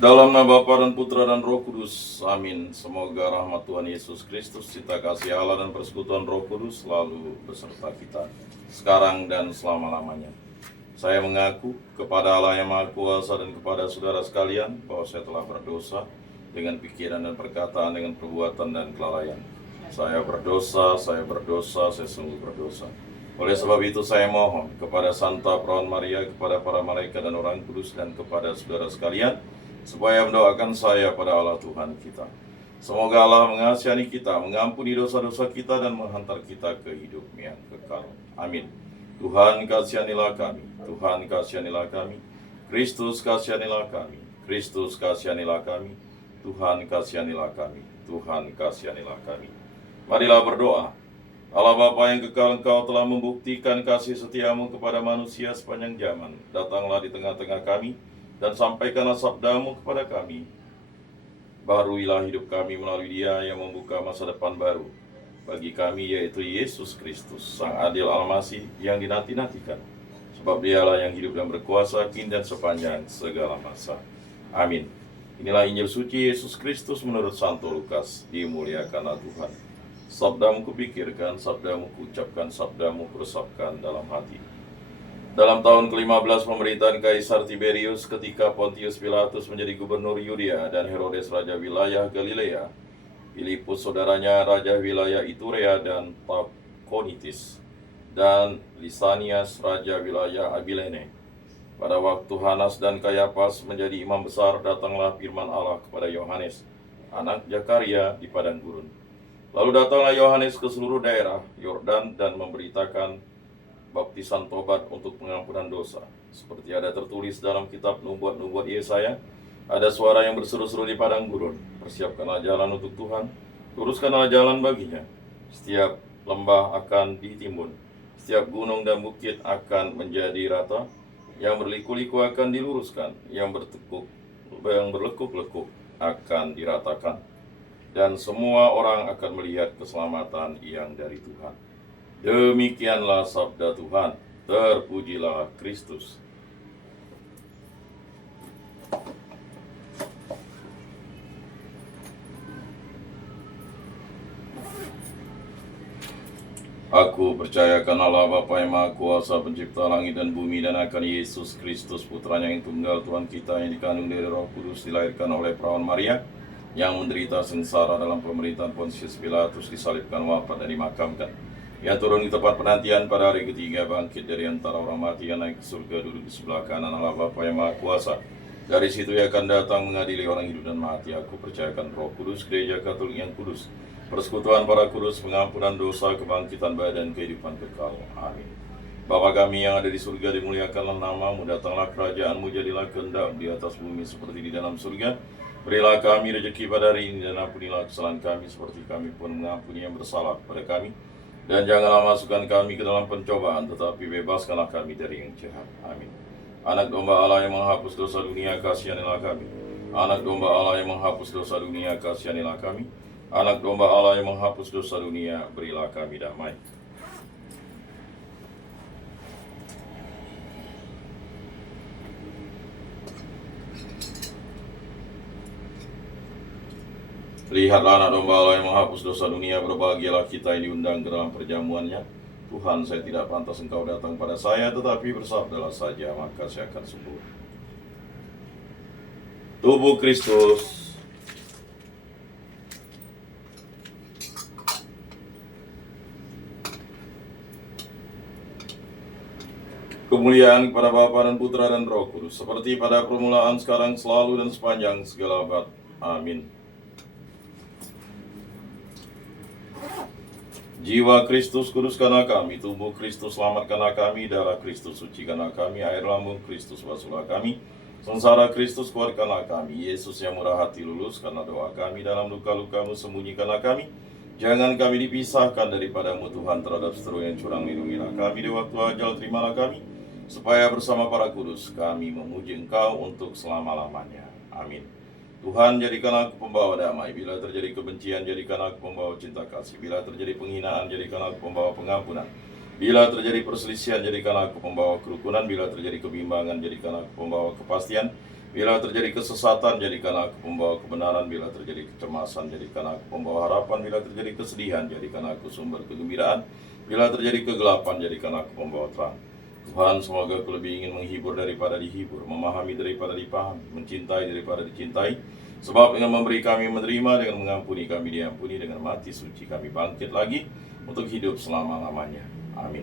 Dalam nama Bapa dan Putra dan Roh Kudus, amin. Semoga rahmat Tuhan Yesus Kristus, cinta kasih Allah dan persekutuan Roh Kudus selalu beserta kita, sekarang dan selama-lamanya. Saya mengaku kepada Allah yang Maha Kuasa dan kepada saudara sekalian bahwa saya telah berdosa dengan pikiran dan perkataan, dengan perbuatan dan kelalaian. Saya berdosa, saya sungguh berdosa. Oleh sebab itu saya mohon kepada Santa Perawan Maria, kepada para malaikat dan orang kudus, dan kepada saudara sekalian, supaya mendoakan saya pada Allah Tuhan kita. Semoga Allah mengasihani kita, mengampuni dosa-dosa kita, dan menghantar kita ke hidup yang kekal. Amin. Tuhan kasihanilah kami, Tuhan kasihanilah kami, Kristus kasihanilah kami, Kristus kasihanilah kami, Tuhan kasihanilah kami, Tuhan kasihanilah kami. Marilah berdoa. Allah Bapa yang kekal, Engkau telah membuktikan kasih setiamu kepada manusia sepanjang zaman. Datanglah di tengah-tengah kami, dan sampaikanlah sabdamu kepada kami. Baharuilah hidup kami melalui Dia yang membuka masa depan baru bagi kami, yaitu Yesus Kristus, Sang Adil Almasih yang dinanti-nantikan. Sebab Dialah yang hidup dan berkuasa kini dan sepanjang segala masa. Amin. Inilah Injil suci Yesus Kristus menurut Santo Lukas. Dimuliakanlah Tuhan. Sabdamu kupikirkan, sabdamu kuucapkan, sabdamu kuresapkan dalam hati. Dalam tahun ke-15 pemerintahan Kaisar Tiberius, ketika Pontius Pilatus menjadi gubernur Yudea dan Herodes raja wilayah Galilea, Filipus saudaranya raja wilayah Iturea dan Trachonitis, dan Lisanias raja wilayah Abilene. Pada waktu Hanas dan Kayapas menjadi imam besar, datanglah firman Allah kepada Yohanes, anak Zakaria, di padang gurun. Lalu datanglah Yohanes ke seluruh daerah Yordan dan memberitakan baptisan tobat untuk pengampunan dosa. Seperti ada tertulis dalam kitab nubuat-nubuat Yesaya, ada suara yang berseru-seru di padang gurun, persiapkanlah jalan untuk Tuhan, luruskanlah jalan baginya. Setiap lembah akan ditimbun, setiap gunung dan bukit akan menjadi rata, yang berliku-liku akan diluruskan, yang berlekuk-lekuk akan diratakan, dan semua orang akan melihat keselamatan yang dari Tuhan. Demikianlah sabda Tuhan. Terpujilah Kristus. Aku percayakan Allah Bapa yang Maha Kuasa, pencipta langit dan bumi, dan akan Yesus Kristus, putranya yang tunggal, Tuhan kita, yang dikandung dari Roh Kudus, dilahirkan oleh Perawan Maria, yang menderita sengsara dalam pemerintahan Pontius Pilatus, disalibkan, wafat, dan dimakamkan. Ia turun di tempat penantian pada hari ketiga, bangkit dari antara orang mati, yang naik ke surga, duduk di sebelah kanan Allah Bapa yang Maha Kuasa. Dari situ ia akan datang mengadili orang hidup dan mati. Aku percayakan Roh Kudus, Gereja Katolik yang kudus, persekutuan para kudus, pengampunan dosa, kebangkitan badan, kehidupan kekal. Amin. Bapa kami yang ada di surga, dimuliakanlah namamu, datanglah kerajaanmu, jadilah kehendak di atas bumi seperti di dalam surga. Berilah kami rezeki pada hari ini, dan ampunilah kesalahan kami seperti kami pun mengampuni yang bersalah kepada kami. Dan janganlah masukkan kami ke dalam pencobaan, tetapi bebaskanlah kami dari yang jahat. Amin. Anak domba Allah yang menghapus dosa dunia, kasihanilah kami. Anak domba Allah yang menghapus dosa dunia, kasihanilah kami. Anak domba Allah yang menghapus dosa dunia, berilah kami damai. Lihatlah anak domba Allah yang menghapus dosa dunia, berbahagialah kita yang diundang ke dalam perjamuannya. Tuhan, saya tidak pantas Engkau datang pada saya, tetapi bersabdalah saja, maka saya akan sembuh. Tubuh Kristus. Kemuliaan kepada Bapa dan Putra dan Roh Kudus, seperti pada permulaan, sekarang, selalu, dan sepanjang segala abad. Amin. Jiwa Kristus kuduskanlah kami, tubuh Kristus selamatkanlah kami, darah Kristus sucikanlah kami, air lambung Kristus basuhlah kami, sengsara Kristus kuatkanlah kami. Yesus yang murah hati, luluskanlah doa kami, dalam luka-lukamu sembunyikanlah kami. Jangan kami dipisahkan daripadamu Tuhan, terhadap seteru yang curang lindungilah kami. Di waktu ajal terimalah kami, supaya bersama para kudus kami memuji Engkau untuk selama-lamanya. Amin. Tuhan, jadikan aku pembawa damai. Bila terjadi kebencian, jadikan aku pembawa cinta kasih. Bila terjadi penghinaan, jadikan aku pembawa pengampunan. Bila terjadi perselisihan, jadikan aku pembawa kerukunan. Bila terjadi kebimbangan, jadikan aku pembawa kepastian. Bila terjadi kesesatan, jadikan aku pembawa kebenaran. Bila terjadi kecemasan, jadikan aku pembawa harapan. Bila terjadi kesedihan, jadikan aku sumber kegembiraan. Bila terjadi kegelapan, jadikan aku pembawa terang. Tuhan, semoga aku lebih ingin menghibur daripada dihibur, memahami daripada dipahami, mencintai daripada dicintai. Sebab dengan memberi kami menerima, dengan mengampuni kami diampuni, dengan mati suci kami bangkit lagi untuk hidup selama-lamanya. Amin.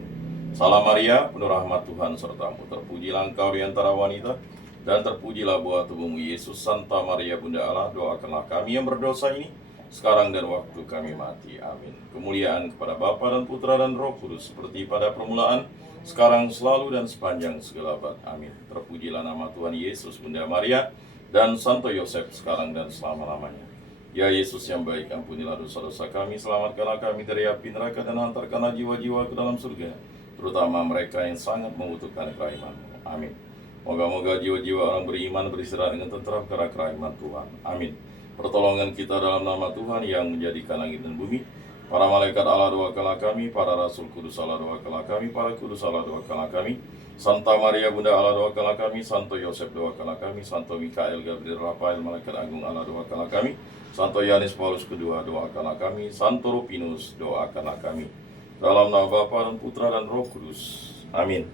Salam Maria, penuh rahmat Tuhan sertamu. Terpujilah engkau di antara wanita, dan terpujilah buah tubuhmu Yesus. Santa Maria Bunda Allah, doakanlah kami yang berdosa ini, sekarang dan waktu kami mati. Amin. Kemuliaan kepada Bapa dan Putra dan Roh Kudus, seperti pada permulaan, sekarang, selalu, dan sepanjang segala abad. Amin. Terpujilah nama Tuhan Yesus, Bunda Maria, dan Santo Yosef, sekarang dan selama-lamanya. Ya Yesus yang baik, ampunilah dosa-dosa kami, selamatkanlah kami dari api neraka, dan hantarkanlah jiwa-jiwa ke dalam surga, terutama mereka yang sangat membutuhkan kerahiman-Mu. Amin. Moga-moga jiwa-jiwa orang beriman beristirahat dengan tentram karena kerahiman Tuhan. Amin. Pertolongan kita dalam nama Tuhan yang menjadikan langit dan bumi. Para malaikat Allah doakanlah kami, para rasul kudus Allah doakanlah kami, para kudus Allah doakanlah kami. Santa Maria Bunda Allah doakanlah kami, Santo Yosef doakanlah kami, Santo Mikael, Gabriel, Rafael, malaikat agung Allah doakanlah kami. Santo Yohanes Paulus kedua doakanlah kami, Santo Rupinus doakanlah kami. Dalam nama Bapa dan Putra dan Roh Kudus. Amin.